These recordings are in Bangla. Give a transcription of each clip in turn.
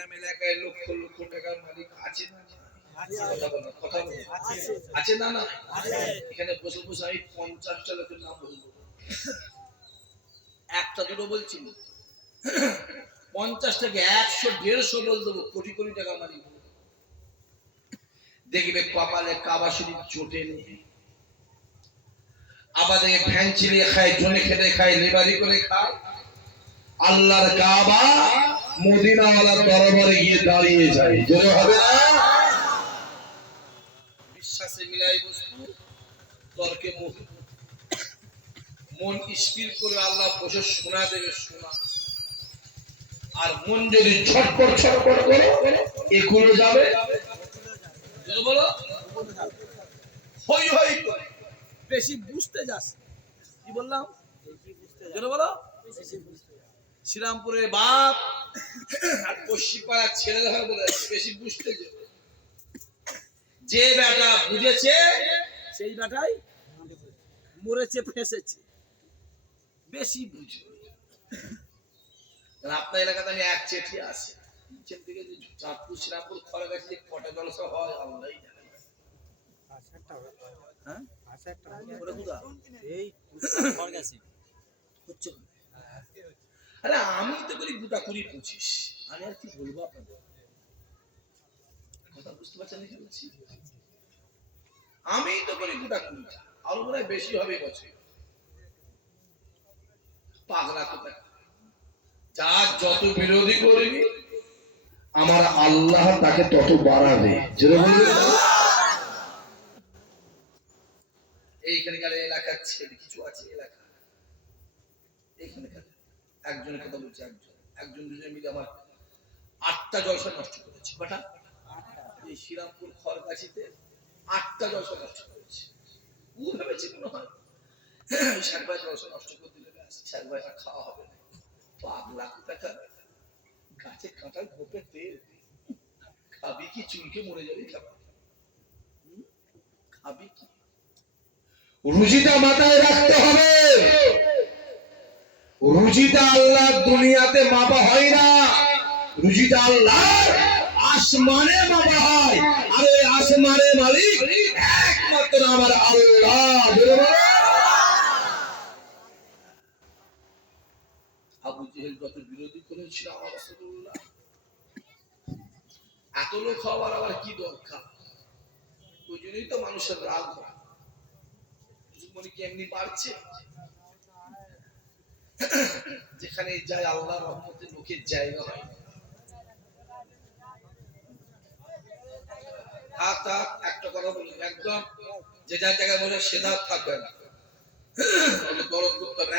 গ্রাম এলাকায় লক্ষ লক্ষ টাকার মালিক আছে না? আছে না? না এখানে বসে বসে আমি 50টা লোকের নাম বলবো, একটা দুটো বলছি, 50 থেকে 100 150 বল দেবো, কোটি কোটি টাকার মালিক। দেখবে কপালে কাবা শরীফ চোটে নেই, আবার দেখে ভ্যান চিনিয়ে খায়, জনে খেতে খায়, লেবারি করে খায়। আল্লাহর কাবা মদিনাওয়ালার দরবারে গিয়ে দাঁড়িয়ে যায়, জোরে হবে না? বিশ্বাসে মিলাই বস্তু, তর্কে মন স্থির করে আল্লাহ বসে শোনা দেবে, শোনা। আর মন যদি ছটপট ছটপট করে এগুলো যাবে, বলো হই হই করে বেশি বুঝতে যাস। কি বললাম? বলো শ্রীরামপুরের বাপ আর পশ্চিমপাড়ার ছেলেরা বলে বেশি বুঝতে যাবে। যে বেটা বুঝেছে সেই বেটাই মরেছে, ফেসেছে। বেশি বুঝবে। আপনার এলাকাতে আমি এক চেঠি আসি, থেকে চাঁদপুর শ্রীরামপুর খরা গেছে, যে কটা জলসা হয় আল্লাহই জানে। আরে আমি তো করি গোটা 20-25, আমি আর কি বলবো আপনাদের, কথা বুঝতে পারছেন? আমি তো করি গোটা 20, আরো মনে হয় বেশি হবে বছর। পাগলা কোথায়, যার যত বিরোধী করবি আমার আল্লাহ তাকে তত বাড়াবে। এইখানকার এলাকার ছেলে কিছু আছে, এলাকা এইখানকার একজনের কথা বলছি, একজন দুজন মিলে আমার 8টা জলসা নষ্ট করেছে। কটা? এই শ্রীরামপুর খড়গাছিতে 8টা জলসা নষ্ট করেছে। ও ভেবেছে মনে হয় সাকবাই জলসা নষ্ট করে দিলে সাকবাইটা খাওয়া হবে না। পাগলা কোথাকার, গাছে কাঁটার ঘোপে তেল খাবি কি? চুলকে মরে যাবে খাবি কি? রুজিটা মাথায় রাখতে হবে। রুজিটা আল্লাহ দুনিয়াতে মাপা হয় না, রুজিটা আল্লাহ আসমানে মাপা হয়। আর ওই আসমানের মালিক একমাত্র আমার আল্লাহ। আবু জেহেল যত বিরোধী করেছিল আমার রাসূলুল্লাহ, এত লোক হওয়ার আবার কি দরকার? ওই জন্যই তো মানুষের রাগ হয়। মনে কি এমনি বাড়ছে? যেখানে যায় আল্লাহর রহমতে লোকের জায়গা হয়। একটা কথা বলি, একদম যে যার জায়গায় বলে সেটা থাকবে না,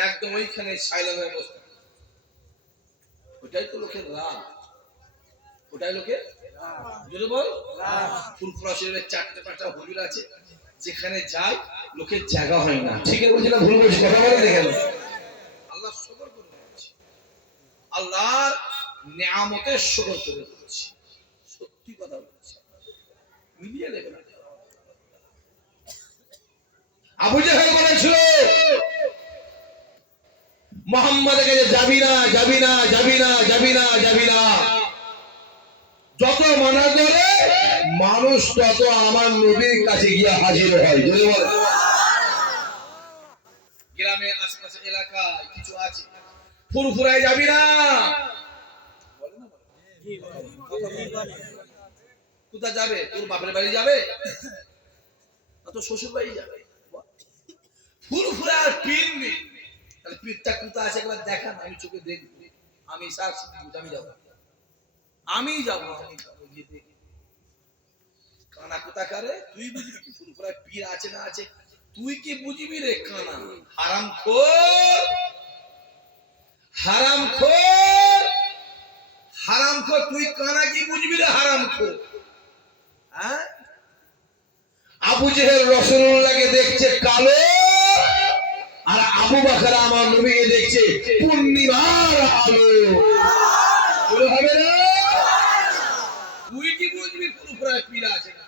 একদম ওইখানে সাইলেন্ট হয়ে বসতে। ওটাই তো লোকের রাগ, ওটাই লোকের যদি বল ফুলপুরা শরীরের 4-5টা হুজুর আছে, যেখানে যায় লোকের জায়গা হয় না। ঠিক আছে, বলছি না ভুল বলছি? কথা বলে দেখেন, আল্লাহ শুকর করে বলছি, আল্লাহর নিয়ামতের শুকর করে বলছি, সত্যি কথা বলছি, মিলিয়ে নেবেন। আবু জাহেল বলেছিল মুহাম্মাদের কাছে যাবি না, যাবি না, যাবি না, যাবি না, যাবি না। যত মানা করে মানুষ তত আমার নবীর কাছে গিয়ে হাজির হয়। যদি বলে গ্রামে আশপাশে এলাকায় কিছু আছে, ফুরফুরায় যাবি না। কোথায় যাবে? তোর বাপের বাড়ি যাবে, তোর শ্বশুর বাড়ি যাবে। ফুরফুরা আর পীর নেই, তাহলে পীরটা কোথায় আছে একবার দেখান, আমি চোখে দেখবো। আমি আমি যাবো, আমি যাবো, আমি যাবো গিয়ে দেখি। কানা কোথা কারে তুই বুঝবি কি? ফুরফুরায় পীর আছে না আছে তুই কি বুঝবি রে? কানা হারামখোর, হারামখোর, হারামখোর, তুই কানা কি বুঝবি রে? হারামখোর। হ্যাঁ, আবু জেহেল রাসূলুল্লাহকে দেখছে কালো, আর আবু বকর আমার নবীকে দেখছে পূর্ণিমার আলো। হবে না? তুই কি বুঝবি ফুরফুরায় পীর আছে না?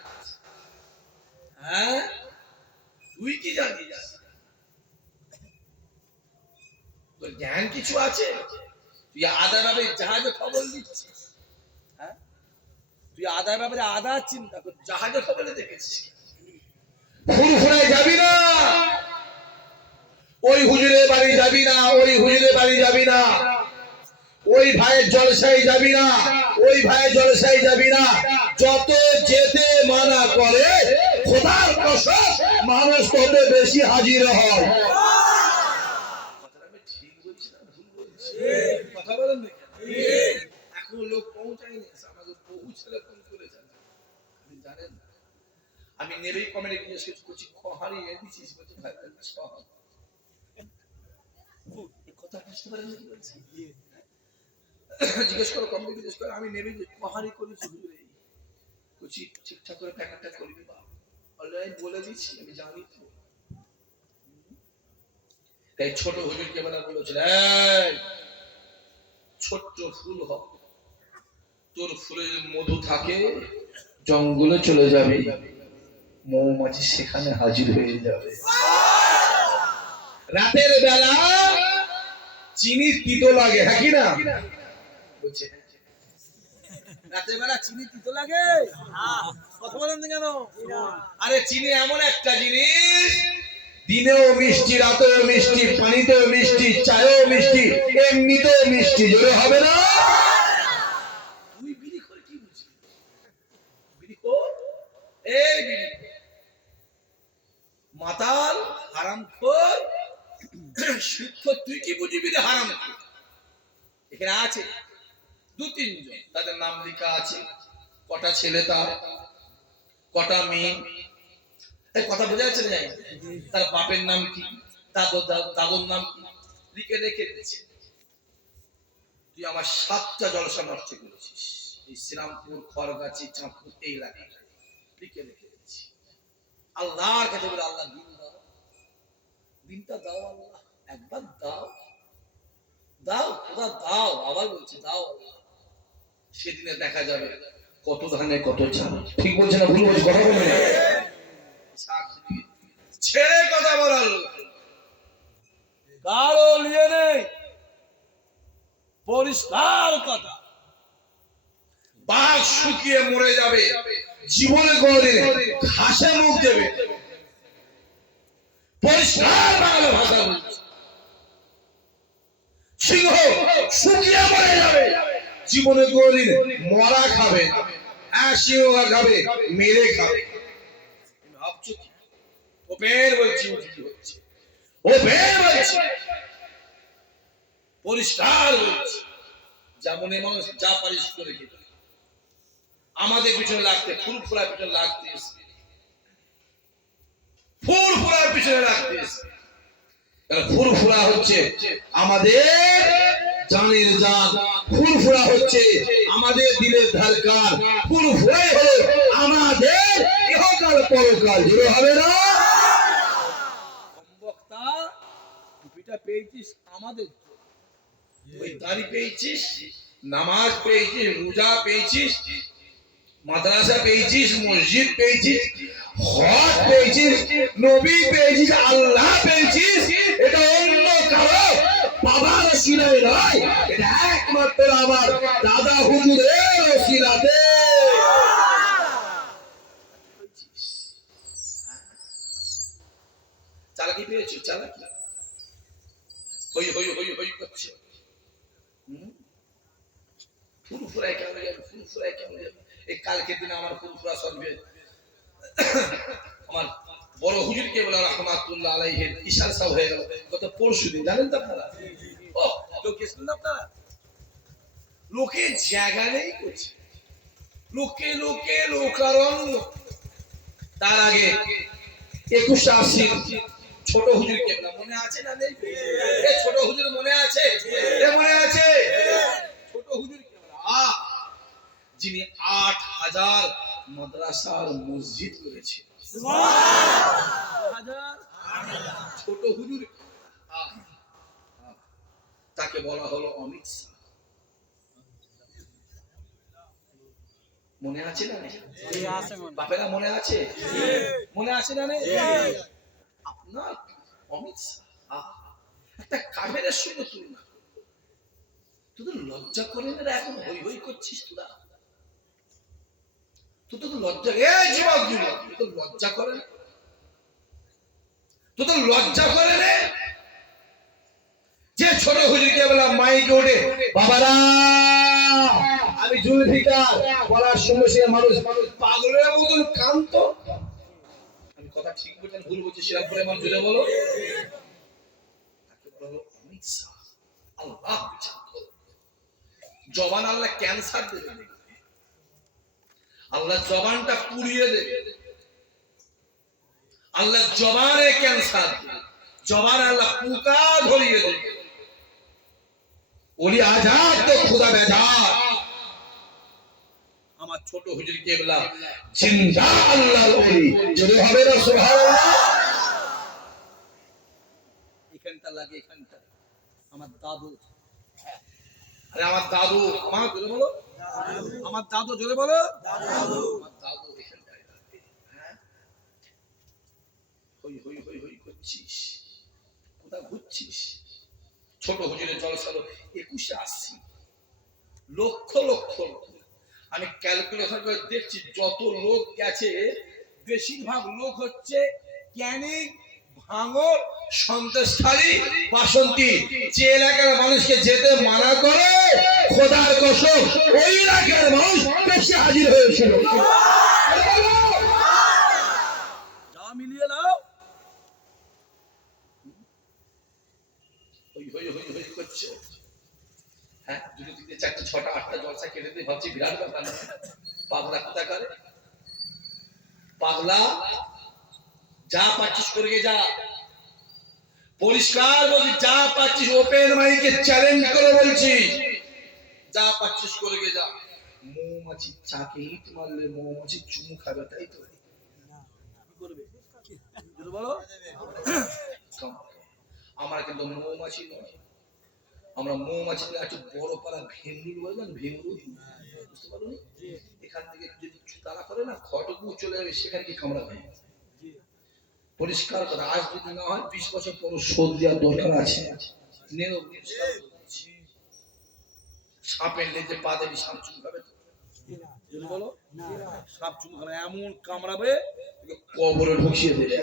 হ্যাঁ, তুই কি জানিস? তোর জ্ঞান কিছু আছে? তুই আদারাবে জাহাজে খবর দিচ্ছিস? হ্যাঁ, তুই আদার ব্যাপারে আদা চিন্তা কর। জাহাজে খবরে দেখেছিস ফুরফুরায় যাবি না, ওই হুজুরের বাড়ি যাবি না, ওই হুজুরের বাড়ি যাবি না, ওই ভাইয়ের জলসায় যাবি না, ওই ভাইয়ের জলসায় যাবি না। যত যেতে মানা করে খোদার কসম মানুষ তত বেশি হাজির হয়। আমি ঠিক বলছি না ভুল বলছি? কথা বলেন না কেন? এখন লোক পৌঁছায়নি, আমাকে বহু ছেলে ফোন করে জানেন, আপনি জানেন না। আমি নেবেই কমেন্টে জিজ্ঞেস করছি খহারি এনেছিস, বলছি ভাই খহার কথা বুঝতে পারেন কি বলছি? জিজ্ঞেস করো কমেন্টে জিজ্ঞেস করো আমি নেবেই খহারি করেছি হুজুরে, বলছি ঠিকঠাক করে প্যাকেটটা করবি বাবা, অলরেডি বলে দিচ্ছি আমি জানি তো। তাই ছোট হুজুরকে বলা বলেছিল ছোট্ট ফুল হোক, তোর ফুলে মধু থাকে জঙ্গলে চলে যাবে, মৌমাছি সেখানে হাজির হয়ে যাবে। রাতের বেলা চিনি তিতো লাগে, হ্যাঁ কি না বলছে? রাতের বেলা চিনি তিতো লাগে? কথা বলেন না কেন? আরে চিনি এমন একটা জিনিস, দিনেও মিষ্টি, রাতেও মিষ্টি, পানিতেও মিষ্টি, চায়েও মিষ্টি, এমনিতেও মিষ্টি, জোরে হবে না? তুই বিড়ি করে কি বুঝবি? বিড়ি কর, এই বিড়ি মাতাল হারামখোর সুদখোর, তুই কি বুঝবি রে হারামখোর? এখানে আছে দু তিনজন, তাদের নাম লেখা আছে, কটা ছেলে তার, কটা মেয়ে, এই কথা বোঝা যাচ্ছে না? তার বাপের নাম কি, দাদুর নাম কি, লিখে রেখে দিয়েছে। তুই আমার 7টা জলসা নষ্ট করেছিস, এই শ্রীরামপুর, খড়গাছি, চাঁদপুর এই এলাকায় লিখে রেখে দিয়েছি। আল্লাহর কাছে বলে আল্লাহ দিন দাও, দিনটা দাও আল্লাহ, একবার দাও, দাও খোদা দাও, আবার বলছি দাও আল্লাহ। সেদিনে দেখা যাবে কত ধানে কত চাল। ঠিক বলছে না ভুল বলছে? কথা বলবে না, ছেড়ে কথা বলার কারো নিয়ে নেই, পরিষ্কার কথা। বাঘ শুকিয়ে মরে যাবে, জীবনে কোনদিন ঘাসে মুখ দেবে, পরিষ্কার বাংলা ভাষা বলছে। সিংহ শুকিয়ে মরে যাবে, জীবনে কোনদিন মরা খাবে না। হ্যাঁ সিংহ খাবে, মেরে খাবে। ভাবছো কি? ও বের বলছি, ও বের বলছি, পরিষ্কার বলছি। যেমন মানুষ যা পারিস করে খেতে, আমাদের পিছনে লাগতে, ফুরফুরার পিছনে লাগতে, ফুরফুরার পিছনে লাগতে, ফুরফুরা হচ্ছে আমাদের জানের জান, ফুরফুরা হচ্ছে আমাদের দিলের ধারকার, ফুরফুরাই হলো আমাদের ইহকাল পরকাল, জুড়ে হবে না? বক্তা টুপিটা পেয়েছিস আমাদের জন্য। ওই দাড়ি পেয়েছিস, নামাজ পেয়েছিস, রোজা পেয়েছিস, মাদ্রাসা পেয়েছিস, মসজিদ পেয়েছিস, হজ পেয়েছিস, নবী পেয়েছিস, আল্লাহ পেয়েছিস, এটা অন্য কারো বাবার ওসিলায় নয়, এটা একমাত্র আমার দাদা হুজুরের ওসিলাতে। চালাকি পেয়েছিস, চালাকি হই হই হই হই করছে। ফুরফুরায় কেমন যাবে, ফুরফুরায় কেমন যাবে? এই কালকের দিনে আমার ফুরফুরা সরবে, আমার বড় হুজুরকে বলে রাহমাতুল্লাহ আলাইহি ইশার সাহেব হয়ে গেল গত পরশুদিন, জানেন তো আপনারা? ও লোক গেছিলেন আপনারা? লোকে জায়গা নেই করছে, লোকে লোকে লোকারণ্য। তার আগে 2180 ছোট হুজুরকে বলে, মনে আছে না নেই? ছোট হুজুর মনে আছে? মনে আছে? ছোট হুজুরকে বলে যিনি 8000 মাদ্রাসার মসজিদ করেছে, ছোট হুজুর, তাকে বলা হলো অমিত শাহ। মনে আছে না? বাপেরা মনে আছে? মনে আছে না? আপনার অমিত শাহ একটা কাফেরের সঙ্গে তুলনা, তোদের লজ্জা করে না? এখন হই হই করছিস তোরা? তোদের তো লজ্জা, এ যুবক যুবক, তোদের লজ্জা করে না? তোদের লজ্জা করে না? যে ছোট হুজুরকে বলা মাইকে ওঠে, বাবারা আমি জুলফিকার, বলার সঙ্গে সঙ্গে মানুষ পাগলের মতন কান্ত। আমি কথা ঠিক বলছেন ভুল বলছি? সেরা করে মানুষ জুড়ে বলো। তাকে বলা হলো অমিত শাহ। আল্লাহ জবান আল্লাহ ক্যান্সার দেবে, আল্লাহ জবানটা পুড়িয়ে দেবে, আল্লাহ জবানে ক্যান্সার, জবান আল্লাহ পোকা ধরিয়ে দেবে। ওলি আজাদ তো খুদা বেজার। আমার ছোট হুজুর কেবলা জিন্দা আল্লাহর ওলি, যদি হবে না সুবহানাল্লাহ। এখানটা লাগে, এখানটা আমার দাদু, আরে আমার দাদু, আমার জোরে বলো আমার দাদু, জোরে বলো আমার দাদু এখানটায় লাগে। হ্যাঁ, হই হই হই হই করছিস, কোথায় ঘুরছিস? ছোট হুজুরের জলসালো 21-এ আসছি, লক্ষ লক্ষ লোক। আমি ক্যালকুলেশন করে দেখছি যত লোক গেছে বেশিরভাগ লোক হচ্ছে ক্যানিং, ভাঙর, সন্দেশখালী, বাসন্তী। যে এলাকার মানুষকে যেতে মানা করে খোদার কসম ওই এলাকার মানুষ বেশি হাজির হয়েছিল। যা মিলিয়ে নাও, হই হই হই হই করছে। হ্যাঁ, দুটো তিনটে চারটে ছটা আটটা জলসা কেটে দিয়ে ভাবছি বিরাট ব্যাপার না। পাগলা কোথা করে, পাগলা যা পাচ্ছিস করে যা, পরিষ্কার বলছি, যা পাচ্ছিস ওপেন মাইকে চ্যালেঞ্জ করে বলছি, যা পাচ্ছিস করে যা। মৌমাছি চাকে ইট মারলে মৌমাছি চুমু খাবে, তাই তো? কি করবে বলো? আমরা কিন্তু মৌমাছি নয়, আমরা মৌমাছি একটু বড় পাড়া ভেঙ্গুর বলবেন, ভেঙ্গুর বুঝতে পারো? এখান থেকে যদি তারা করে না খটকু চলে যাবে, সেখানে কি কামড়াবে? পরিষ্কার কথা, আজ যদি না হয় 20 বছর পর শোধ দেওয়ার দরকার আছে। সাপের লেজে পা দেবি, সাপ চুম খাবে যদি বলো? সাপ চুম খাবে, এমন কামড়াবে কবরে ঢুকিয়ে দেবে।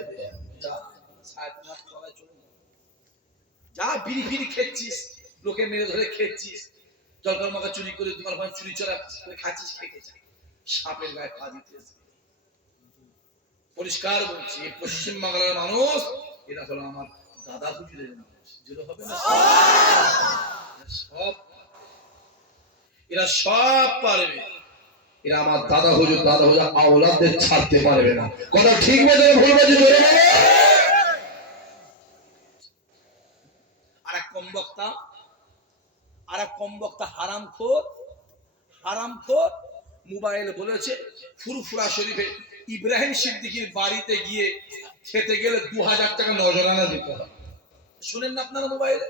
যা বিড়ি ফিরি খেচ্ছিস, লোকে মেরে ধরে খেচ্ছিস, জলকার মাখা চুরি করে তোমার ভাই চুরি চড়া করে খাচ্ছিস, খেতে চাই সাপের গায়ে পা দিতে। পরিষ্কার বলছি, পশ্চিম বাংলার মানুষ এরা হলো আমার দাদা হুজুরের মানুষ, যেটা হবে না সব, এরা সব পারবে। এরা আমার দাদা হুজুর আওলাদদের ছাড়তে পারবে না। কথা ঠিক বলে ভুল বলছে জোরে বলো। আর এক কম বক্তা হারামখোর মোবাইলে বলেছে ফুরফুরা শরীফে ইব্রাহিম সিদ্দিকীর বাড়িতে গিয়ে খেতে গেলে 2000 টাকা নজরানা দিতে হয়। শুনেন না আপনারা মোবাইলে?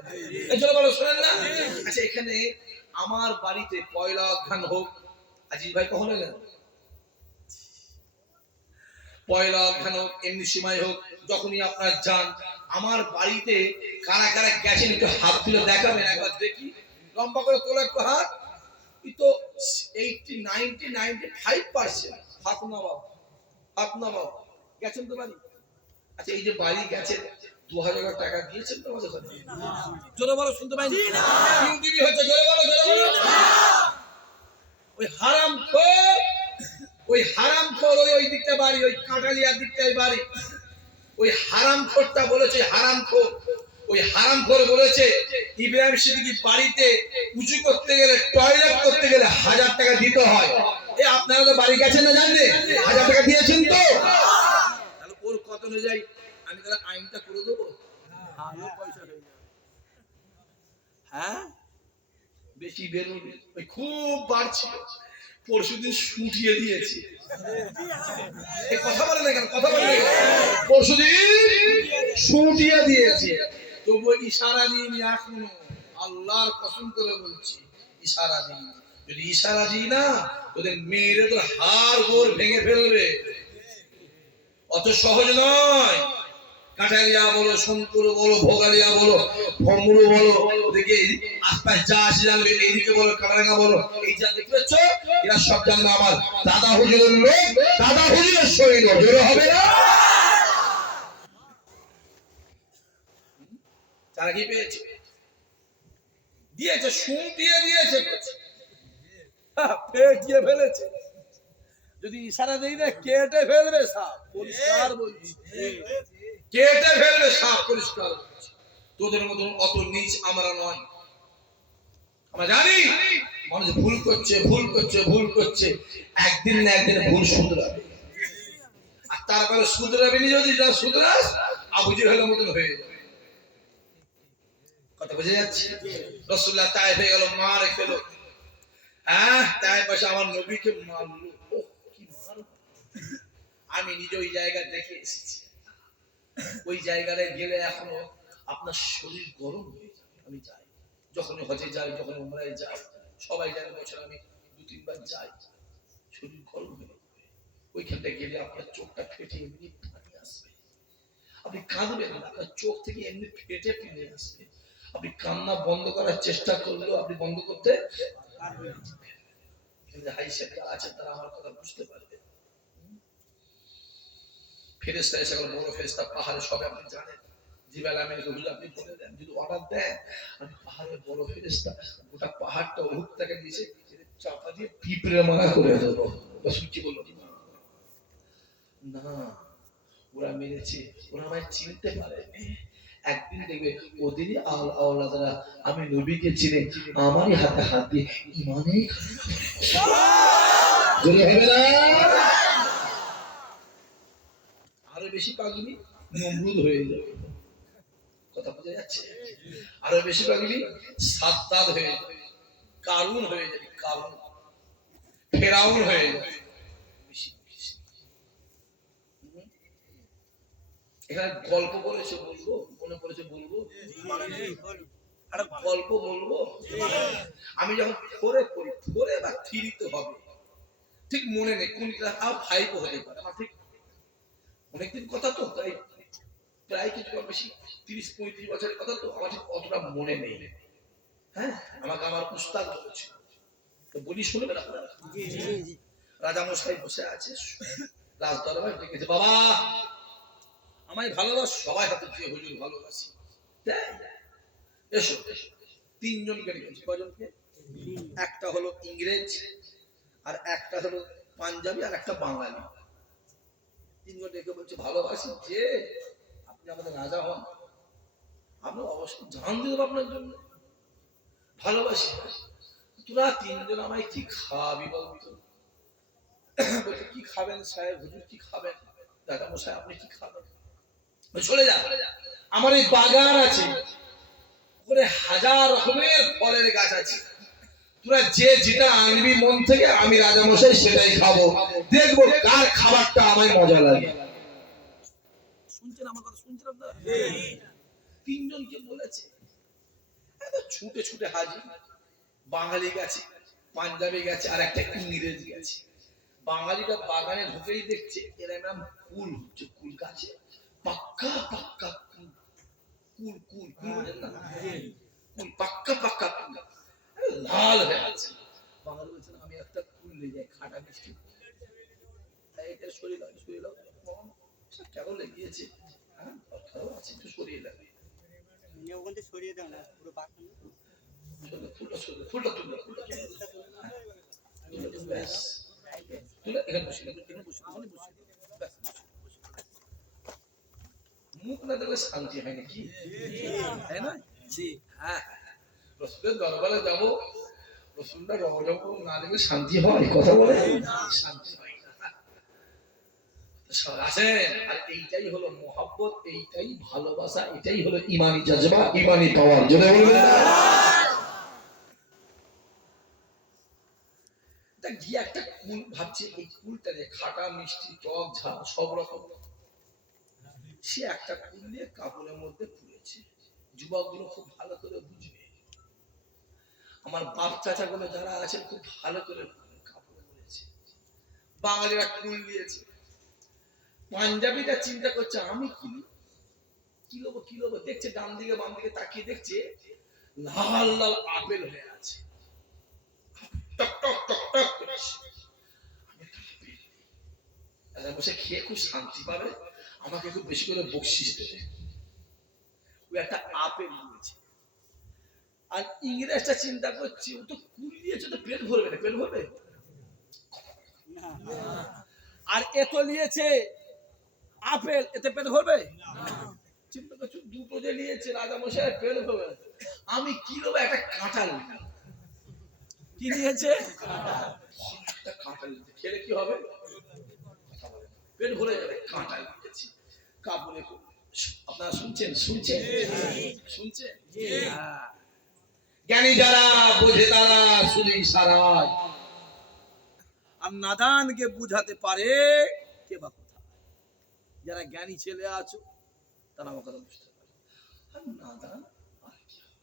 এজন্য বলো শুনেন না? আচ্ছা, এখানে আমার বাড়িতে পয়লা অঘ্রান হোক, আজিজ ভাই কখন এলেন? পয়লা অঘ্রান হোক, এমনি সময় হোক, যখনই আপনার যান, আমার বাড়িতে কারা কারা গেছেন একটু হাত তুলে দেখাবেন, একবার দেখি। লম্বা করে তোলা একটু হাত। এই তো 95% হাত নামাও গেছেন তো বাড়ি। আচ্ছা, এই যে বাড়ি গেছেন 2000 টাকা দিয়েছেন তো আমাদের সাথে? জোরে বলো, শুনতে পাইনি? টিভি হচ্ছে, জোরে বলো। ওই হারামখোর ওই দিকটা বাড়ি, ওই কাঁটালিয়ার দিকটাই বাড়ি। ওই হারামখোরটা বলেছে, ওই হারামখোর বলেছে ইব্রাহিম সিদ্দিকী বাড়িতে উঁচু করতে গেলে, টয়লেট করতে গেলে 1000 টাকা দিতে হয়। আপনারা তো বাড়ি গেছেন না, জানেন 1000 টাকা দিয়েছেন তো? তাহলে ওর কত অনুযায়ী আমি তাহলে আইনটা করে দেবো, ভালো পয়সা হয়ে যাবে। হ্যাঁ, বেশি বেরোবে, ওই খুব বাড়ছিল, পরশুদিন শুটিয়ে দিয়েছি। কথা বলে না কেন? পরশুদিন শুটিয়ে দিয়েছি, তবুও ইশারা দিইনি এখনো। আল্লাহর কসম করে বলছি, ইশারা দিইনি। যদি ইশারা দিই না, ওদের মেয়েরে তো হাড় গোড় ভেঙে ফেলবে। অত সহজ নয়। কাঠালিয়া বলো, শঙ্কুর বলো, ভোগালিয়া বলো, ভমরু বলো, ওদিকে আশপাশ যা আসে জানবে, এইদিকে বলো, কাটারাঙ্গা বলো, এই যা দেখতে পাচ্ছ, এরা সব জানবে আমার দাদা হুজুরের লোক, দাদা হুজুরের সৈন্য। জোরে হবে না? তারা কি পেয়েছে? দিয়েছে, সুম দিয়ে দিয়েছে, পেটিয়ে ফেলেছে। যদি ইশারা দেই না কেটে ফেলবে সাপ, পরিষ্কার বলছি। কেটে ফেলবে সাপ, পরিষ্কার বলছি। তোদের মতন অত নিচ আমরা নয়। আমরা জানি মানুষ ভুল করছে, ভুল করছে, ভুল করছে, একদিন না একদিন ভুল শুধরাবে। আর তারপরে শুধরাবে নি, যদি যা শুধরাস আবু জেহেলের মতন হয়ে যাবে। কথা বুঝে যাচ্ছে? রাসূলুল্লাহ তায়েফে গেল, মার খেলো। হ্যাঁ, তাই পাশে আমার নবীকে মারলো। ওহ, কি মার! আমি নিজে ওই জায়গা দেখে এসেছি। ওই জায়গায় গেলে এখনো আপনার শরীর গরম হয়ে যায়। আমি যাই, যখন হজে যাই, যখন উমরায় যাই, সবাই জানে বছর আমি 2-3 বার যাই, শরীর গরম হয়ে যাবে। ওইখানটা গেলে আপনার চোখটা ফেটে এমনি পানি আসবে। আপনি কাঁদবেন না, আপনার চোখ থেকে এমনি ফেটে পানি আসবে। আপনি কান্না বন্ধ করার চেষ্টা করলেও আপনি বন্ধ করতে পারবেন। কিন্তু হাইসেট আছে, তারা আমার কথা বুঝতে পারবে। ফেরেশতা এসে গেল, বড় ফেরেশতা পাহাড়ে, সবে আপনি জানেন। জিবাল আমিন হুজুর আপনি বলে দেন, যদি অর্ডার দেন, আমি পাহাড়ে বড় ফেরেশতা গোটা পাহাড়টা উহুদ থেকে নিচে চাপা দিয়ে পিঁপড়ে মারা করে দেবো। রাসূল কি বলল? না, ওরা মেরেছে, ওরা আমায় চিনতে পারেনি। একদিন দেখবে ওদেরই আওলাদরা আমি নবীকে চিনে আমারই হাতে হাত দিয়ে ইমানেই জোরে হবে না? আরো বেশি পাগলি নমরুদ হয়ে যাবে। কথা বোঝা যাচ্ছে? আরো বেশি পাগলি সাদ্দাদ হয়ে যাবে, কারুন হয়ে যাবে, কারুন, ফেরাউন হয়ে যাবে। এখানে গল্প বলেছে, বলবো? মনে পড়েছে বলবো? একটা গল্প বলবো। আমি যখন ফোরে পড়ি, ফোরে বা থ্রিতে হবে, ঠিক মনে নেই কোন ক্লাস, আর ফাইভও হতে পারে, আমার ঠিক অনেকদিন কথা তো, তাই প্রায় কিছু বেশি 30-35 বছরের কথা তো, আমার ঠিক অতটা মনে নেই। হ্যাঁ, আমাকে আমার উস্তাদ বলেছে, তো বলি শুনবেন আপনারা। রাজা মশাই বসে আছে, রাজ দরবার ডেকেছে, বাবা আমায় ভালোবাস, সবাই হাতে দিয়ে হুজুর ভালোবাসি, এসো। 3 জনকে ডেকেছে। কয়জনকে? একটা হলো ইংরেজ, আর একটা হলো পাঞ্জাবি, আর একটা বাঙালি। 3 জন ডেকে বলছে, ভালোবাসি যে আপনি আমাদের রাজা হন, আমরা অবশ্যই জান দেব আপনার জন্য, ভালোবাসি। তোরা 3 জন আমায় কি খাওয়াবি বলতো? বলছে, কি খাবেন সাহেব? হুজুর কি খাবেন? দাদা মশাই আপনি কি খাবেন? চলে যা, আমার এই বাগান আছে, ওখানে 1000 রকমের ফলের গাছ আছে, তোরা যে যেটা আনবি মন থেকে, আমি রাজা মশাই সেটাই খাবো, দেখবো কার খাবারটা আমায় মজা লাগে। শুনছেন আমার কথা? শুনছেন আপনারা? 3 জনকে বলেছে, ছুটে ছুটে হাজির। বাঙালি গেছে, পাঞ্জাবি গেছে, আর একটা ইংরেজ গেছে। বাঙালিটা বাগানে ঢুকেই দেখছে এরা নাম কুল হচ্ছে, কুল গাছে পাক্কা পাক্কা কুল, কুল কুল কুল বোঝেন না? কুল পাক্কা পাক্কা কুল, লাল হয়ে আছে। বাঙালি বলছেন, আমি একটা কুল নিয়ে যাই, খাটা মিষ্টি, এটা সরিয়ে দাও, সরিয়ে দাও, কেমন লেগেছে? হ্যাঁ, আছে, একটু সরিয়ে দাও, ওখান থেকে সরিয়ে দাও না, পুরো বাগান ফুলটা সরিয়ে, ফুলটা তুলে, ফুলটা তুলে, ব্যাস তুলে এখানে বসে, এখানে বসে, ওখানে বসে, ব্যাস মুখ না দেখলে শান্তি হয় নাকি? তাই না? জি, হ্যাঁ, রসুলের দরবারে যাবো, রসুলটা রব না দেখলে শান্তি হয়? কথা বলে শান্তি হয় না। আসেন, আর এইটাই হলো মোহাব্বত, এইটাই ভালোবাসা, এটাই হলো ইমানি জজবা, ইমানি পাওয়ার। জোরে বলবেন না? গিয়ে একটা কুল ভাবছে, এই কুলটা যে খাটা মিষ্টি টক ঝাল সব রকম, সে একটা কুল নিয়ে কাপড়ের মধ্যে পুড়েছে। যুবকগুলো খুব ভালো করে বুঝবে, আমার বাপ চাচা গুলো যারা আছে খুব ভালো করে কাপড়ে পুড়েছে। বাঙালিরা কুল দিয়েছে, পাঞ্জাবিটা চিন্তা করছে আমি কিনি, কি লোবো দেখছে ডান দিকে বাম দিকে তাকিয়ে দেখছে লাল লাল আপেল হয়ে আছে, টক টক টক টক করছে। বসে খেয়ে খুব শান্তি পাবে, আমাকে খুব বেশি করে বকশিস দেবে। ওই একটা আপেল নিয়েছে, আর ইংরেজটা চিন্তা করছে ও তো কুল দিয়েছে, তো পেট ভরবে না, পেট ভরবে। আর এত নিয়েছে আপেল, এতে পেট ভরবে? চিন্তা করছো দুটো যে নিয়েছে রাজা মশাই, পেট ভরবে না। আমি কি নেবো, একটা কাঁঠাল নিলাম। কি নিয়েছে? একটা কাঁঠাল নিয়েছে, খেলে কি হবে? পেট ভরে যাবে। কাঁঠাল নিয়েছি, কাপড়ে আপনারা শুনছেন শুনছেন শুনছেন? হ্যাঁ। জ্ঞানী যারা বোঝে তারা শুধু ইশারায়, আর নাদানকে বুঝাতে পারে কে বা কোথায়। যারা জ্ঞানী ছেলে আছো তারা আমার কথা বুঝতে পারে। আর নাদান আর কি হবে?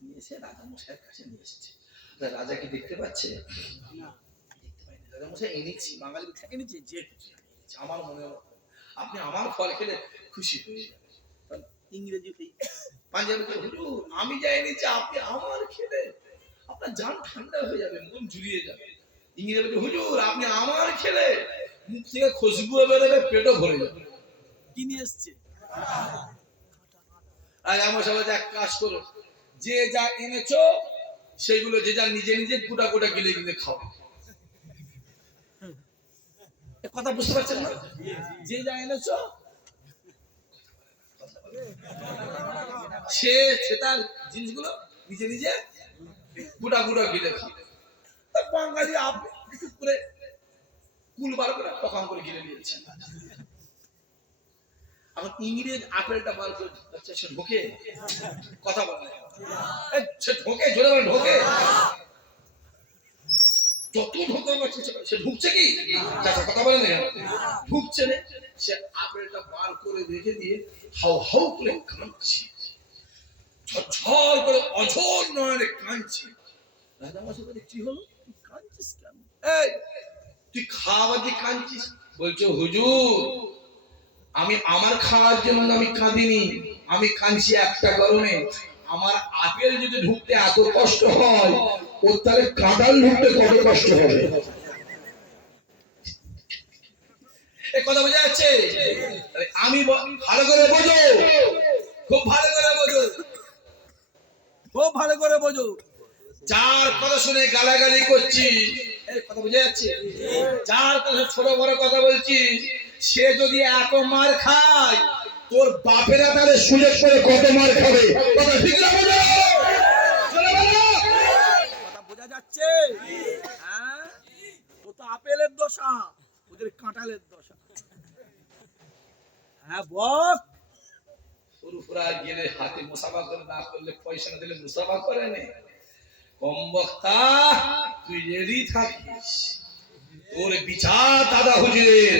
নিয়ে এসে রাজা মশাইয়ের কাছে নিয়ে এসেছে। রাজা কি দেখতে পাচ্ছে? দেখতে পাইনি। রাজা মশাই এনেছি, বাঙালি এনেছি, যে খুশি এনেছি, আমার মনে হয় আপনি আমার ফল খেলে খুশি হয়ে যাবেন। কারণ ইংরেজি পাঞ্জাবি হুজুর আমি যা এনেছি আপনি আমার খেলে আপনার জান ঠান্ডা হয়ে যাবে, মন জুড়িয়ে যাবে। ইংরেজি হুজুর আপনি আমার খেলে মুখ থেকে খুশবু বেরোবে, পেটও ভরে যাবে। কি নিয়ে এসছে? আর আমার সবাই এক কাজ করো, যে যা এনেছো সেগুলো যে যা নিজে নিজে গোটা গোটা গিলে গিলে খাও। কথা বুঝতে পারছেন না? যে যা এনেছো সে তার জিনিসগুলো নিজে নিজে গোটা গোটা গিলে খাও। বাঙালি আপনি করে কুল বার করে টকাম করে গিলে নিয়েছে। এখন ইংরেজ আপেলটা বার করে যাচ্ছে, সে ঢোকে কথা বলে, সে ঢোকে জোরে বলে ঢোকে, যত ঢোকে সে ঢুকছে কি কথা বলে না, ঢুকছে না। সে আপেলটা বার করে রেখে দিয়ে হাউ হাউ করে কাঁদছে, ঝরঝর করে অঝোর নয়নে কাঁদছে। রাজা মশাই বলে কি হলো, তুই কাঁদছিস কেন? এই তুই খাওয়ার দিয়ে কাঁদছিস? বলছো হুজুর আমি আমার খাওয়ার জন্য আমি কাঁদিনি, আমি কাঁদছি একটা কারণে, আমার আপেল যদি ঢুকতে এত কষ্ট হয় ওর তাহলে কাঁঠাল ঢুকতে কত কষ্ট হবে। এই কথা বোঝা যাচ্ছে? আমি ভালো করে বোঝো, খুব ভালো করে বোঝো, খুব ভালো করে বোঝো। যার কথা শুনে গালাগালি করছি, এই কথা বোঝা যাচ্ছে? যার কথা ছোট বড় কথা বলছি, সে যদি এত মার খায় তোর বাপেরা তাহলে সুযোগ করে কত মার খাবে। কথা ঠিক না? বোঝো, কথা বোঝা যাচ্ছে? হ্যাঁ, ও তো আপেলের দশা, ওদের কাঁঠালের দশা। হ্যাঁ বল। পুরুপুরা গেলে হাতে মুসাফা করে না করলে পয়সা না দিলে মুসাফা করে নে। কম বক্তা তুই রেডি থাকিস, তোর বিচার দাদা হুজুরের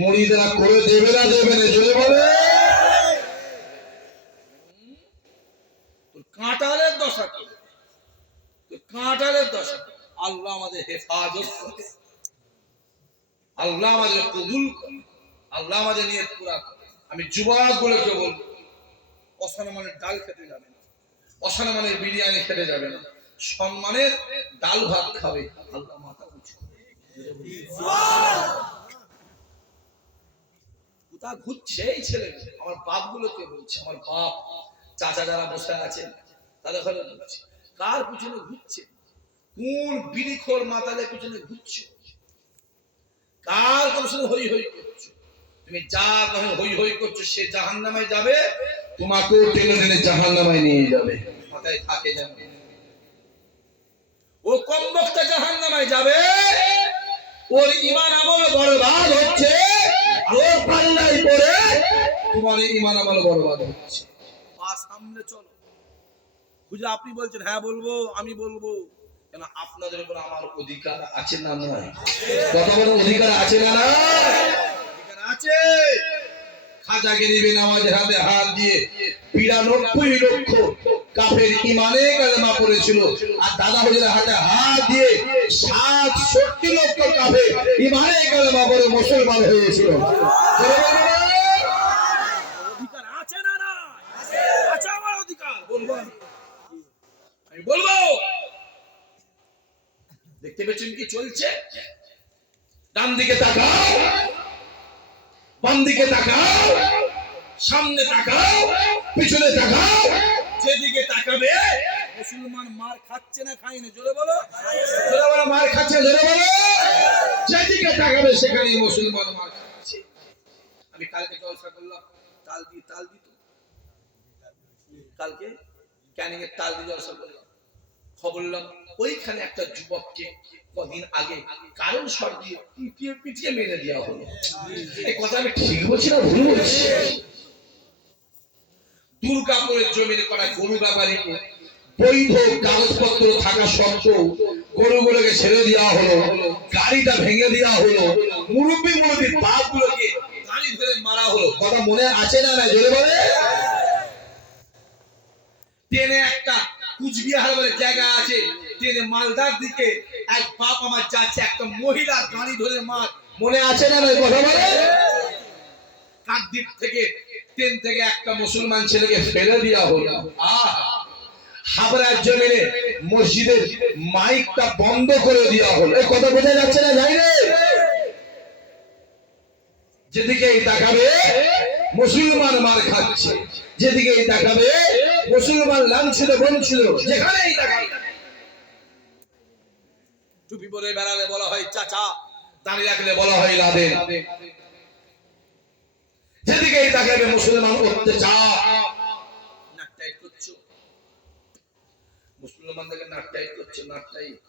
মুড়িদা করে দেবে না দেবে না জোরে বলে। তোর কাঁটালের দশা করে, তোর কাঁটালের দশা। আল্লাহ আমাদের হেফাজত করে, আল্লাহ আমাদের কবুল করে, আল্লাহ আমাদের নিয়ত পুরা করে। আমি যুবক বলে কেউ বলবো অসম্মানের ডাল খেতে যাবে না, অসম্মানের বিরিয়ানি খেতে যাবে না, সম্মানের ডাল ভাত খাবে। আল্লাহ মাথা উঁচু করে। কোথা ঘুরছে এই ছেলে? আমার বাপ গুলোকে বলছে, আমার বাপ চাচা যারা বসে আছেন তাদের ঘরে বলছে, কার পিছনে ঘুরছে? কোন বিড়িখোর মাতালের পিছনে ঘুরছো? কার পিছনে হই হই করছো? তুমি যা কখন হই হই করছো সে জাহান্নামে যাবে, তোমাকেও টেনে টেনে জাহান্নামে নিয়ে যাবে। মাথায় থাকে যাবে, ও কম বক্তা জাহান্নামে যাবে, ওর ঈমান আমল বরবাদ হচ্ছে, ওর পাল্লাই পড়ে তোমার ঈমান আমল বরবাদ হচ্ছে। পা সামনে চলো। হুজুর আপনি বলছেন, হ্যাঁ বলবো, আমি বলবো। কেন আপনাদের উপর আমার অধিকার আছে না নয়? কথা বলার অধিকার আছে না নয়? অধিকার আছে। খাজা গরিবে নামাজের হাতে হাত দিয়ে ৯২ লক্ষ কাফের ঈমানে কালেমা পড়েছিল, আর দাদা হুজুরের হাতে হাত দিয়ে 67 লক্ষ কাফের ইমানে কালেমা পড়ে মুসলমান হয়েছিল। অধিকার আছে না না? আছে আমার অধিকার, বলবো আমি বলবো। দেখতে পেয়েছেন কি চলছে? ডান দিকে তাকাও, বাম দিকে তাকাও, সামনে তাকাও, পিছনে তাকাও, যেদিকে তাকাবে মুসলমান মার খাচ্ছে না খাই না, জোরে বলো। জোরে বলো মার খাচ্ছে, জোরে বলো। যেদিকে তাকাবে সেখানেই মুসলমান মার খাচ্ছে। আমি কালকে জলসা করলাম, তাল দি তো কালকে ক্যানিং এর তাল দিয়ে জলসা করলাম। খবর নিলাম ওইখানে একটা যুবককে কদিন আগে কারণ শট দিয়ে পিটিয়ে পিটিয়ে মেরে দেওয়া হলো। এই কথা আমি ঠিক বলছি না ভুল বলছি? দুর্গাপুরের জমিনে করা গরু ব্যাপারীকে বৈধ কাগজপত্র থাকা সত্ত্বেও গরুগুলোকে ছেড়ে দেওয়া হলো, গাড়িটা ভেঙে দেওয়া হলো, মুরব্বী বাপগুলোকে গাড়ি ধরে মারা হলো। কথা মনে আছে না? না জোরে বলে। ট্রেনে একটা কুচবিহার বলে জায়গা আছে, ট্রেনে মালদার দিকে এক বাপ আমার যাচ্ছে, একটা মহিলা গাড়ি ধরে মার, মনে আছে না? না কথা বলে। কাকদ্বীপ থেকে ট্রেন থেকে একটা মুসলমান ছেলেকে ফেলে দেওয়া হলো। হাবড়ার জমিনে মসজিদের মাইকটা বন্ধ করে দেওয়া হলো। এই কথা বোঝা যাচ্ছে না? যাই রে, যেদিকেই তাকাবে মুসলমান মার খাচ্ছে, যেদিকেই তাকাবে মুসলমান লাঞ্ছিত বঞ্চিত, যেখানেই তাকাবে। টুপি পরে বেড়ালে বলা হয় চাচা, দাঁড়িয়ে রাখলে বলা হয় লাদেন। যেদিকেই তাকাবে মুসলমান অত্যাচার। নাক টাইট করছো, মুসলমানদেরকে নাক টাইট করছে, নাক টাইট।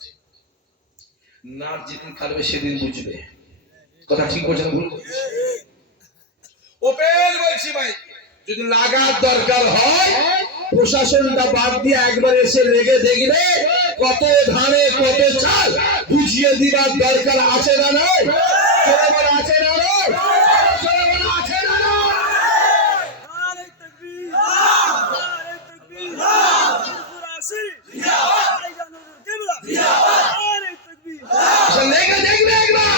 নাক যেদিন কাটবে সেদিন বুঝবে। কথা ঠিক বলছেন ভুল? ওপেন বলছি ভাই, যদি লাগার দরকার হয় প্রশাসনটা বাদ দিয়ে একবার এসে লেগে দেখবে কত ধানে কত চাল, বুঝিয়ে দিবার দরকার আছে না? নয় আছে না? নয় আছে না? নারে তাকবীর, নারে তাকবীর, ফুরফুরাসি, ভাইজানুর কিবলা, নারে তাকবীর। লেগে দেখবে একবার।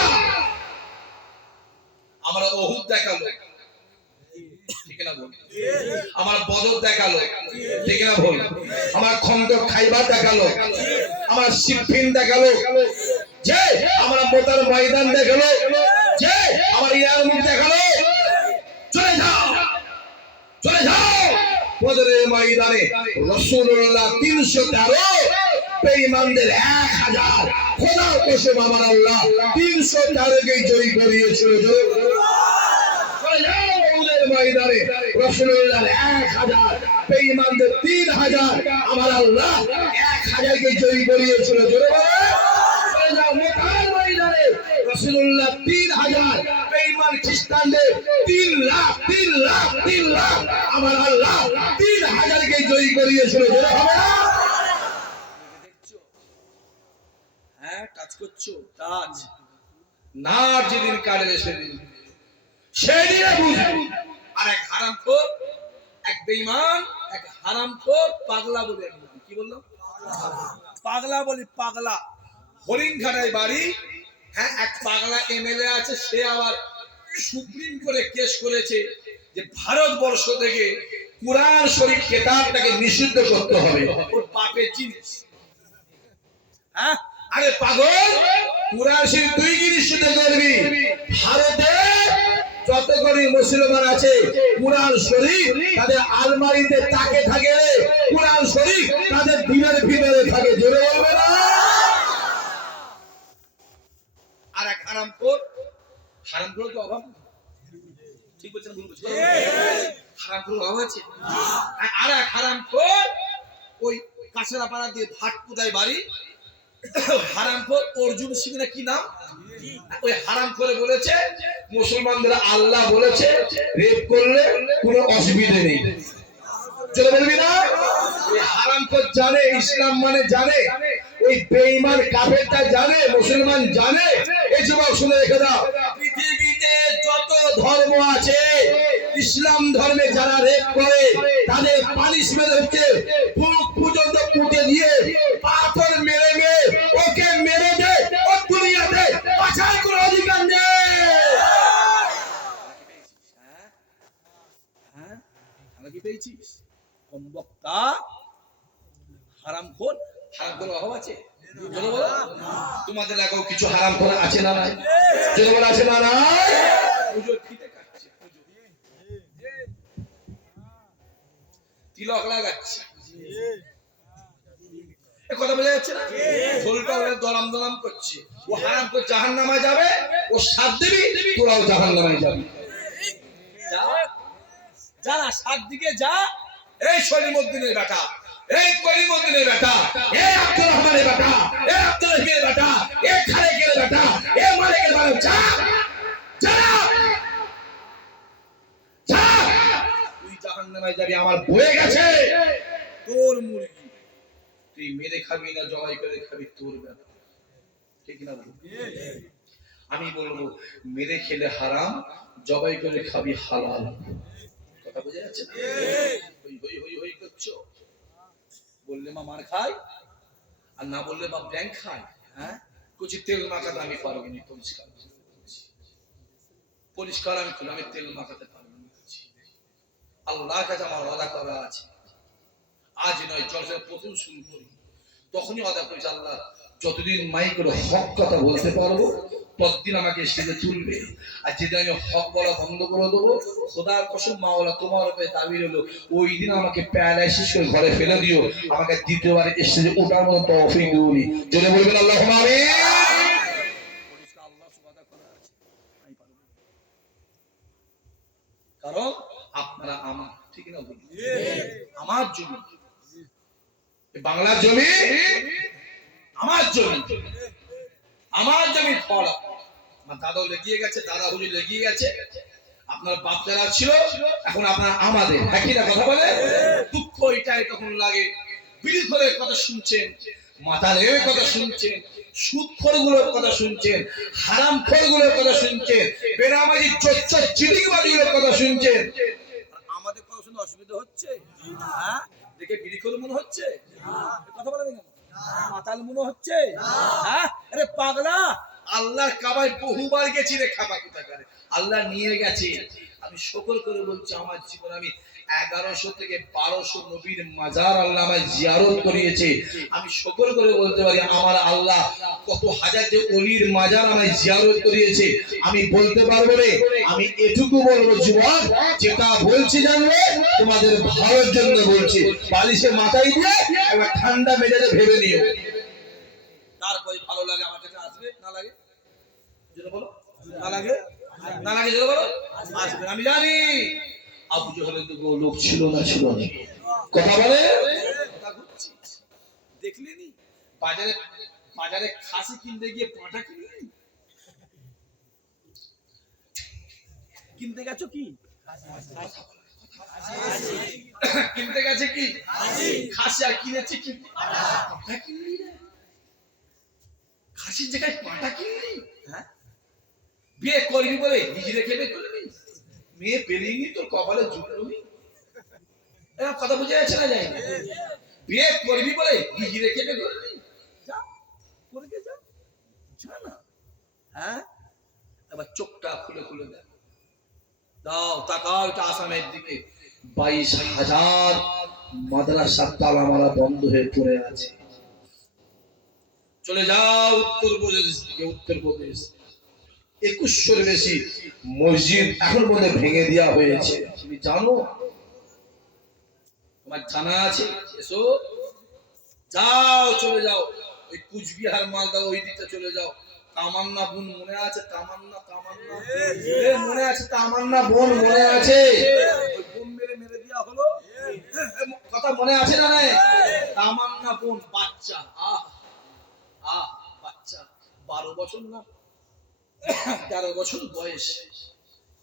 আমরা ওহুদ দেখালো, ঠিক না বল? আমার বদর দেখালো, ঠিক না বল? আমার খন্দক খাইবার দেখালো, আমার সিফিন দেখালো, যে আমরা মোতার ময়দান দেখালো, যে আমার ইয়ারমুখ দেখালো। চলে যাও, চলে যাও। বদরের ময়দানে রাসূলুল্লাহ 313, বেঈমানদের 1000, খোদার কসম আমার আল্লাহ 313 জয়ী করিয়েছিল। চলে যাও উহুদের ময়দানে রাসূলুল্লাহ 1000, বেঈমানদের 3000, আমার আল্লাহ 1000কে জয়ী করিয়েছিল। জোরে বলো। চলে যাও মোতার ময়দানে রাসূলুল্লাহ 3000, বেঈমান খ্রিস্টানদের 3 লাখ, 3 লাখ, 3 লাখ, আমার আল্লাহ 3000কে জয়ী করিয়েছিল। জোরে হবে না? দেখছো? হ্যাঁ, কাজ করছো, কাজ না। যেদিন কাটবে সেদিনে বুঝবে। আর এক হারামখোর, এক বেঈমান, এক হারামখোর পাগলা বলে, কি বললাম? পাগলা বলি, পাগলা। হরিণঘাটায় বাড়ি। হ্যাঁ, এক পাগলা এমএলএ আছে, সে আবার সুপ্রিম কোর্টে কেস করেছে যে ভারতবর্ষ থেকে কুরআন শরীফ কেতাবটাকে নিষিদ্ধ করতে হবে, ওর পাপের জিনিস। হ্যাঁ, আরে পাগল, কুরআন শরীফ তুই কি নিষিদ্ধ করবি? ভারতে যতগুলি মুসলমান আছে কুরআন শরীফ তাদের আলমারিতে তাকে থাকে, কুরআন শরীফ তাদের দিনের ভিতরে থাকে। জোরে বলবে না? আর এক হারামখোর, হারামখোর তো অভাব, ঠিক বলছেন ভুল বলছেন? হারামখোর অভাব আছে। আর এক হারামখোর ওই কাছড়া পাড়া দিয়ে ভাটপুদায় বাড়ি। হারামখোর অর্জুন সিং না কি নাম, ওই হারামখোরে বলেছে মুসলমানদের আল্লাহ বলেছে রেপ করলে কোনো অসুবিধা নেই। চলে বলবি না? ওই হারামখোর জানে ইসলাম মানে জানে, ওই বেঈমান কাফেরটা জানে, মুসলমান জানে। এই যুবক শুনে রেখে দাও, পৃথিবীতে যত ধর্ম আছে ইসলাম ধর্মে যারা রেপ করে তাদের পানিশমেন্ট হচ্ছে বুক পর্যন্ত পুঁতে দিয়ে পাথর মেরে মেরে ওকে মেরে দেয়, হারামখোর অভাব আছে? জোরে বলো। তোমাদের এলাকাও কিছু হারাম করে আছে না নাই? জোরে বলো, আছে না নাই? পুজোর ফিতে কাটছে, তিলক লাগাচ্ছে, এ কথা বোঝা যাচ্ছে না? শরীরটা দলাম দলাম করছে। ও হারাম করে জাহান্নামে যাবে, ও সাথ দিবি, তোরাও জাহান্নামে যাবি। যারা সাত দিকে যা, এই সলিমউদ্দিনের বেটা, এই করিমউদ্দিনের বেটা, এই আব্দুর রহমানের বেটা, এই আব্দুর রহিমের বেটা, এই খালেকের বেটা, এই মালিকের বেটা, যা যা যা, তুই জাহান্নামে যাবি। আমার বয়ে গেছে তোর মুরগি তুই মেরে খাবি না জবাই করে খাবি, তোর বেটা। ঠিক না বল? আমি বলবো মেরে খেলে হারাম, জবাই করে খাবি হালাল। কথা বোঝা যাচ্ছে না? হই হই হই হই করছো, বললে মা মার খায়, আর না বললে মা ব্যাংক খায়। হ্যাঁ, কুচি তেল মাখাতে আমি পারবো না, পরিষ্কার আমি খুলে, আমি তেল মাখাতে পারবো না। আল্লাহর কাছে আমার ওয়াদা করা আছে, আজ নয় জলসা প্রথম শুরু করি তখনই ওয়াদা করেছি, আল্লাহ যতদিন মাই করে হক কথা বলতে পারবো ততদিন আমাকে স্টেজে তুলবে, আর যেদিন আমি হক বলা বন্ধ করে দেবো, খোদার কসম মাওলা তোমার উপরে দাবি হলো, ওই দিন আমাকে প্যারালাইসিস করে ঘরে ফেলে দিও, আমাকে দ্বিতীয়বার স্টেজে ওঠার মতো তৌফিক দিওনি। যদি বলবেন আল্লাহুম্মা আমিন। পরিষ্কার আল্লাহ ওয়াদা করা আছে, আমি পারবো। কারণ আপনারা আমার, ঠিক না বলুন? আমার জমি, বাংলার জমি আমার জমি, আমার জমি ফল। আমার দাদাও লেগিয়ে গেছে, দাদা হুজুর লেগিয়ে গেছে, আপনার বাপ যারা ছিল এখন আপনারা আমাদের, একই না কথা বলে? দুঃখ এটাই তখন লাগে, বিড়িখোরের কথা শুনছেন, মাতালের কথা শুনছেন, সুদখোরগুলোর কথা শুনছেন, হারামখোরগুলোর কথা শুনছেন, বেনামাজি চোর চিটিংবাজিগুলোর কথা শুনছেন। আমাদের কথা শুনে অসুবিধা হচ্ছে? হ্যাঁ, দেখে বিড়িখোর মনে হচ্ছে? কথা বলে দেখেন, মাতাল মনে হচ্ছে? হ্যাঁ, আরে পাগলা, আল্লাহর কাবায় বহুবার গেছি রে খাবা কোথাকারে, আল্লাহ নিয়ে গেছে। আমি শুকর করে বলছি, আমার জীবন আমি 1100 থেকে 1200 নবীর মাজার আল্লাহ আমায় জিয়ারত করিয়েছে। আমি শুকর করে বলতে পারি, আমার আল্লাহ কত হাজার যে ওলির মাজার আমায় জিয়ারত করিয়েছে। আমি বলতে পারবো রে, আমি এটুকু বলবো যুবক, যেটা বলছি জানবে তোমাদের ভালোর জন্য বলছি, বালিশে মাথায় দিয়ে একবার ঠান্ডা মেজাজে ভেবে নিও, তারপরে ভালো লাগে আমার কাছে আসবে, না লাগে যেটা বলো, না লাগে না লাগে যেটা বলো আসবে। আমি জানি আবু জহলের তো লোক ছিল না, ছিল না, কথা বলে কথা ঘুরছি। দেখলেনি বাজারে, বাজারে খাসি কিনতে গিয়ে পাঁঠা কিনলেন, কিনতে গেছো কি? কিনতে গেছে কি খাসি, আর কিনেছে কি? খাসির জায়গায় পাঁঠা কিনলি। হ্যাঁ, বিয়ে করবি বলে হিজড়ে খেতে করবি, মেয়ে পেলিনি তোর কপালে জুটলি, এরকম কথা বুঝে যাচ্ছে না? যায় না, বিয়ে করবি বলে হিজড়ে খেতে করবি, যা করে যা, যা না। হ্যাঁ, এবার চোখটা খুলে খুলে দেয়, দাও তাকাও এটা আসামের দিকে, 22,000 মাদ্রাসা তালা মারা বন্ধ হয়ে পড়ে আছে। চলে যাও উত্তরপ্রদেশ দিকে, উত্তরপ্রদেশ 2100-এর বেশি মসজিদ এখন মনে ভেঙে দেওয়া হয়েছে, তুমি জানো? তোমার জানা আছে? এসো, যাও চলে যাও ওই কুচবিহার মালদা ওই দিকটা চলে যাও। তামান্না বোন মনে আছে? তামান্না, তামান্না মনে আছে? তামান্না বোন মনে আছে? ওই বোম মেরে মেরে দেওয়া হলো, কথা মনে আছে না? তামান্না বোন বাচ্চা, বাচ্চা 12 বছর না 13 বছর বয়স,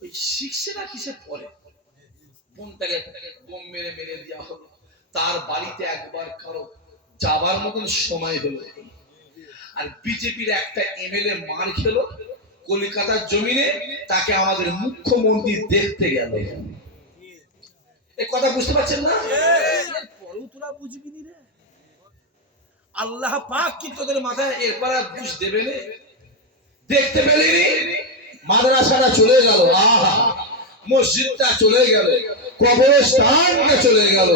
ওই শিখছে না কিসে পরে, বোনটাকে বোম মেরে মেরে দেওয়া হলো। তার বাড়িতে একবার কারো যাবার মতন সময় হলো, আর বিজেপির একটা এমএলএ মার খেলো কলকাতার জমিনে, তাকে আমাদের মুখ্যমন্ত্রী দেখতে গেল। এই কথা বুঝতে পারছেন না? পরেও তোরা বুঝবি নি রে, আল্লাহ পাক কি তোদের মাথায় এরপর বুঝ দেবে না? দেখতে পেলিনি, মাদ্রাসাটা চলে গেল, আহা মসজিদটা চলে গেল, কবরস্থানটা চলে গেল,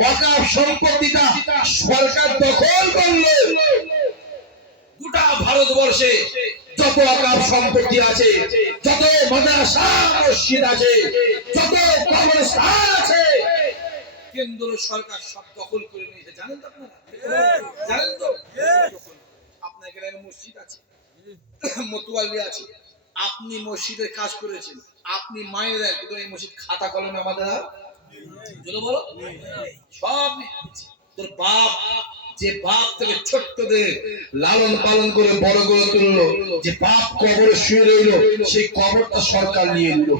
ওয়াকফ সম্পত্তিটা সরকার দখল করলো। গোটা ভারতবর্ষে যত ওয়াকফ সম্পত্তি আছে, যত মাদ্রাসা মসজিদ আছে, যত কবরস্থান আছে, কেন্দ্র সরকার সব দখল করে নিয়েছে। জানেন তো আপনারা? জানেন তো? আপনার গ্রামে মসজিদ আছে, মতুয়ালি আছে, আপনি মসজিদের কাজ করেছেন, আপনি মাইনে দেন, কিন্তু এই মসজিদ খাতা কলমে আমাদের আর যদি বলো সব তোর বাপ, যে বাপ থেকে ছোট্টদের লালন পালন করে বড় করে তুললো, যে বাপ কবরে শুয়ে রইলো, সেই কবরটা সরকার নিয়ে নিল।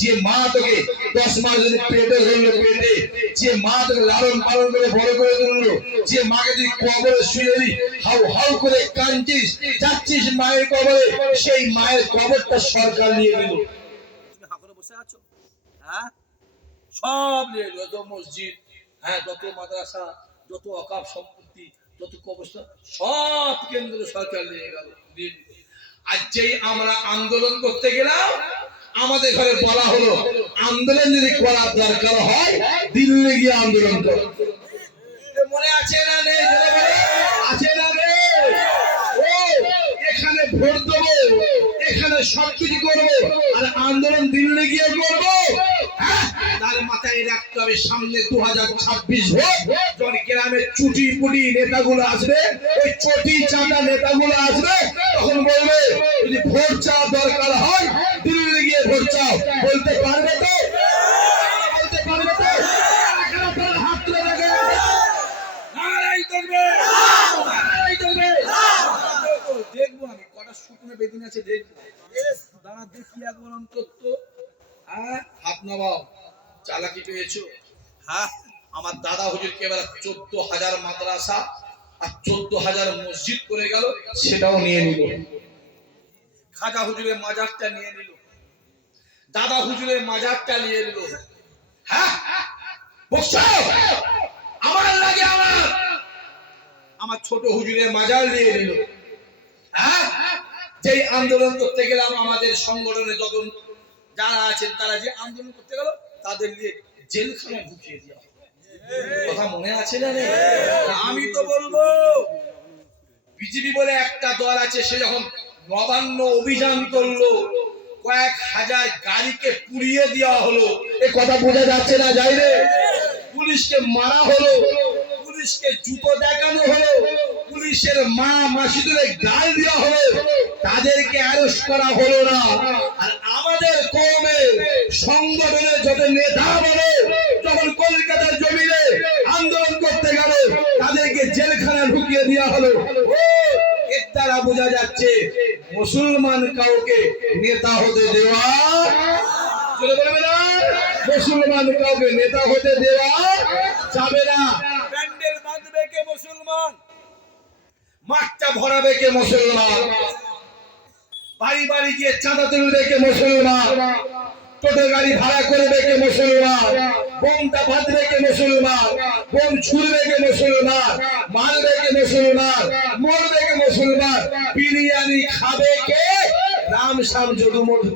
যে মা তোকে 10 মাস ধরে পেটে ধরলো, পেটে যে মা তোকে লালন পালন করে বড় করে তুললো, যে মাকে তুই কবরে শুয়ে দিলি, হাউ হাউ করে কাঁদছিস, যাচ্ছিস মায়ের কবরে, সেই মায়ের কবরটা সরকার নিয়ে নিল। তুমি হাঁকরে বসে আছো, হ্যাঁ? সব নিয়ে এলো, যত মসজিদ, হ্যাঁ, যত মাদ্রাসা, যত ওয়াকফ সম্পত্তি, যত কবরস্থান, সব কেন্দ্র সরকার নিয়ে গেল। আর যেই আমরা আন্দোলন করতে গেলাম, আমাদের ঘরে বলা হলো আন্দোলন যদি করার দরকার হয় দিল্লি গিয়ে আন্দোলন করো। মনে আছে না নেই? আছে না নেই? ও এখানে ভোট দেবো, এখানে সবকিছু করবো, আর আন্দোলন দিল্লি গিয়ে করবো। তার মাথায় রাখতে হবে সামনে 2026 ভোট, যখন গ্রামের চুটি পুটি নেতাগুলো আসবে, ওই চটি চাঁদা নেতাগুলো আসবে, তখন বলবে যদি ভোট চাওয়ার দরকার হয় দিল্লি গিয়ে ভোট চাও। বলতে পারবে তো? বলতে পারবে তো? হাত তুলে দেখে নারাই তকবীর, নারাই তকবীর। দেখবো আমি কটা শুকনো বেদিন আছে, দেখবো। দাঁড়া দেখি একবার অন্তত। হ্যাঁ, হাত নামাও। চালাকি পেয়েছো? হ্যাঁ, আমার দাদা হুজুরকে এবার 14,000 মাদ্রাসা আর 14,000 মসজিদ করে গেল, সেটাও নিয়ে নিল। খাজা হুজুরের মাজারটা নিয়ে নিল, দাদা হুজুরের মাজারটা নিয়ে নিল। হ্যাঁ, বকছো? আমার লাগে আমার ছোট হুজুরের মাজার নিয়ে নিল। হ্যাঁ, যেই আন্দোলন করতে গেলাম আমাদের সংগঠনে যত যারা আছেন তারা যে আন্দোলন করতে গেল, তাদের নিয়ে জেলখানায় ঢুকিয়ে দেওয়া। কথা মনে আছে না? আমি তো বলবো, বিজেপি বলে একটা দল আছে, সে যখন নবান্ন অভিযান করলো, কয়েক হাজার গাড়িকে পুড়িয়ে দেওয়া হলো। এ কথা বোঝা যাচ্ছে না? যাই রে, পুলিশকে মারা হলো, পুলিশকে জুতো দেখানো হলো, পুলিশের মা মাসিদের গাল দেওয়া হলো, তাদেরকে অ্যারেস্ট করা হলো না। আর আমাদের কওমের সংগঠনের যত নেতা বলে, যখন কলকাতার জমিনে আন্দোলন করতে গেল, তাদেরকে জেলখানায় ঢুকিয়ে দেওয়া হলো। ও এর দ্বারা বোঝা যাচ্ছে মুসলমান কাউকে নেতা হতে দেওয়া চলে বলবে না, মুসলমান কাউকে নেতা হতে দেওয়া যাবে না। প্যান্ডেল বাঁধবে কে মুসলমান, মাঠটা ভরাবে কে মুসলমান, বাড়ি বাড়ি গিয়ে চাঁদা তুলবে কে মুসলমান, টোটো গাড়ি ভাড়া করবে কে মুসলমান, বোমটা বাঁধবে কে মুসলমান, বোম ছুড়বে কে মুসলমান, মারবে কে মুসলমান, মরবে কে মুসলমান, বিরিয়ানি খাবে কে রাম শ্যাম যদু মধু।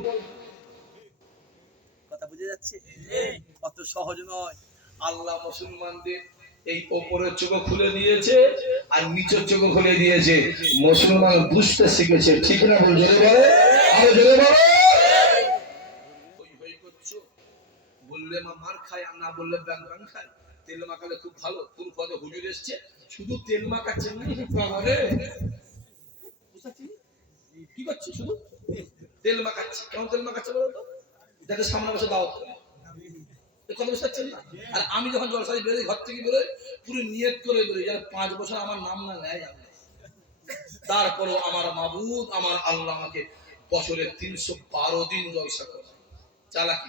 কথা বুঝে যাচ্ছে? অত সহজ নয়। আল্লাহ মুসলমানদের এই ওপরের চোখ খুলে দিয়েছে আর নিচের চোখ খুলে দিয়েছে, মুসলমান বুঝতে শিখেছে। ঠিক না? বল জোরে বলে, আরো জোরে বলো। হই হই করছো, বললে মা মার খায়, আর না বললে ব্যাং ব্যাং খায়। তেল মাখালে খুব ভালো, ফুল পদে হুজুর এসছে, শুধু তেল মাখাচ্ছে না বাবারে। কি করছে? শুধু তেল মাখাচ্ছে। কেমন তেল মাখাচ্ছে বলো তো? যাতে সামনে বসে দাওয়াত করে। কথা বুঝতে পারছেন না? আর আমি যখন জলসায় বেরোই, ঘর থেকে বেরোই, পুরো নিয়ত করে বেরোই যেন 5 বছর আমার নাম না নেয়। তারপরও আমার মাবুদ, আমার আল্লাহ আমাকে বছরে 312 দিন জলসা করে। চালাকি,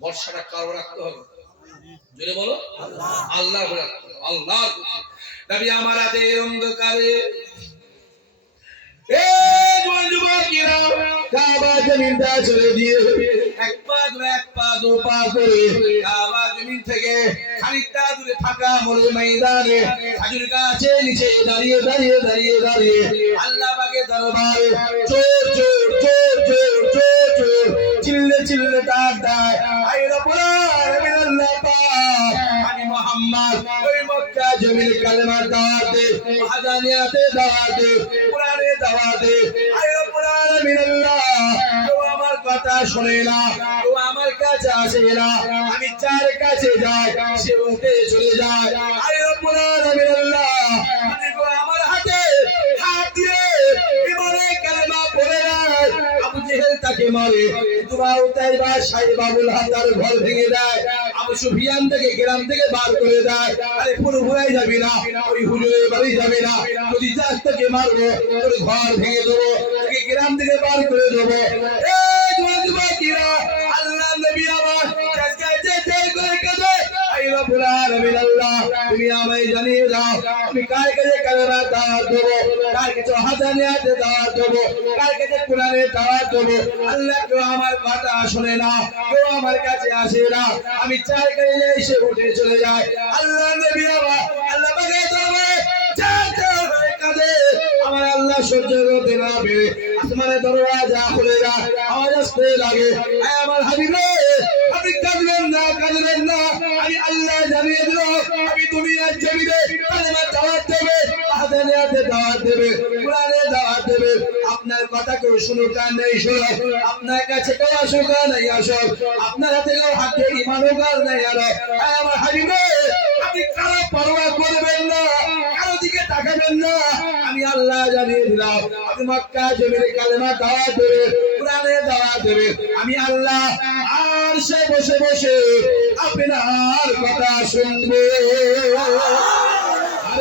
ভরসাটা কারো রাখতে হবে? জোরে বলো, আল্লাহ রাখতে হবে। আল্লাহ নবী আমার হাতে অন্ধকারে কাবা জমিনটা ছেড়ে দিয়ে এক পা দু পা করে কাবা জমিন থেকে খানিকটা দূরে থাকা মরুর ময়দানে খেজুর গাছের নিচে দাঁড়িয়ে দাঁড়িয়ে দাঁড়িয়ে দাঁড়িয়ে আল্লাহ পাকের দরবারে চোর চোর চোর চোর চোর চোর চিল্লে চিল্লে ডাক দেয়, আয় রব্বুল আলামিন, আল্লাহ পাক, আমি মুহাম্মদ ওই মক্কা জমির কালেমার দাওয়াতে ওয়াহদানিয়াতে দাওয়াতে কোরআনে দাওয়াতে আয় রব্বুল আলামিন আল্লাহ কেউ আমার কথা শোনে না কেউ আমার কাছে আসে না আমি যার কাছে যাই সে উঠে চলে যায় আয় রব্বুল আলামিন আল্লাহ তুমি গো আমার হাতে হাত দিয়ে ইমানে কালেমা পড়ে যায় আবু জেহেল তাকে মারে উতবা উতাইবা সাইবা আবুল হাতার ঘর ভেঙে দেয় আবু সুফিয়ান থেকে গ্রাম থেকে বার করে দেয় আরে পুরো ভুলাই যাবি না ওই হুজুরের বাড়ি যাবি না যদি যাস তোকে মারবো তোর ঘর ভেঙে দেবো তোকে গ্রাম থেকে বার করে দেবো এই যুবকেরা আল্লাহ নবী আমার করে কাজে আই রব্বুল আলামিন আল্লাহ তুমি আমায় জানিয়ে দাও আমি কার কাছে কালেমা দাওয়াত দেব কার কাছে হাদানিয়াতে দাওয়াত দেব কার কাছে কোরআনে দাওয়াত দেব আল্লাহ কেউ আমার কথা শুনে না কেউ আমার কাছে আসে না আমি চার কাছে এসে উঠে চলে যাই আল্লাহ নবী আমার আল্লাহ পাকে দরবারে কাজে আমার আল্লাহ সহ্য করতে না পেরে আসমানের দরওয়াজা খুলে যায় আওয়াজ আসতে লাগে আমার হাবিব রে আপনি কাঁদবেন না আমি আল্লাহ জানিয়ে দিল আমি দুনিয়ার জমিনে কালেমা দাওয়াত দেবে আহদানিয়াতে দাওয়াত দেবে কোরআনে দাওয়াত দেবে আপনার কথা কেউ শুনুক আর নেই শোনো আপনার কাছে কেউ আসুক আর নেই আসুক আপনার হাতে কেউ হাতে ইমান হোক আর নেই আলো আমার হাবিব রে আপনি কারো পরোয়া করবেন না কারো দিকে তাকাবেন না আমি আল্লাহ জানিয়ে দিলাম আপনি মক্কা জমিনে কালেমা দাওয়াত দেবে কোরআনে দাওয়াত দেবে আমি আল্লাহ আর সে বসে বসে আপনার কথা শুনবো